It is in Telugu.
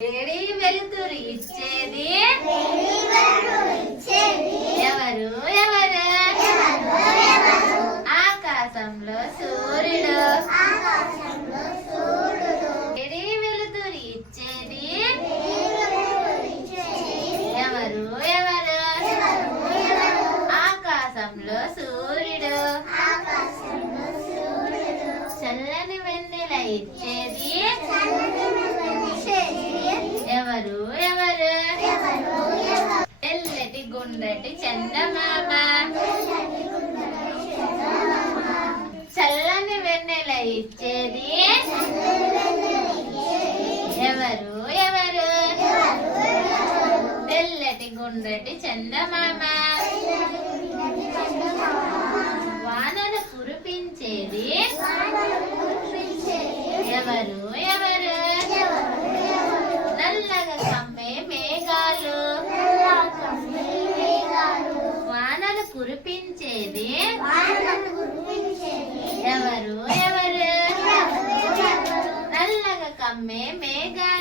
వేడి వెలుతురు ఇచ్చేది ఎవరు ఎవరు? ఆకాశంలో సూర్యుడు. వేడి వెలుతురు ఇచ్చేది ఎవరు ఎవరు? ఆకాశంలో సూర్యుడు. చల్లని వెన్నెల ఇచ్చేది ఎవరు ఎవరు? తెల్లటి గుండ్రటి చందమామ. చల్లని వెన్నెల ఇచ్చేది ఎవరు ఎవరు? తెల్లటి గుండ్రటి చందమామ. వానలు కురిపించేది ఎవరు ఎవరు? నల్లగా కమ్మే మేఘాలు. వానలు కురిపించేది ఎవరు ఎవరు? నల్లగా కమ్మే మేఘాలు.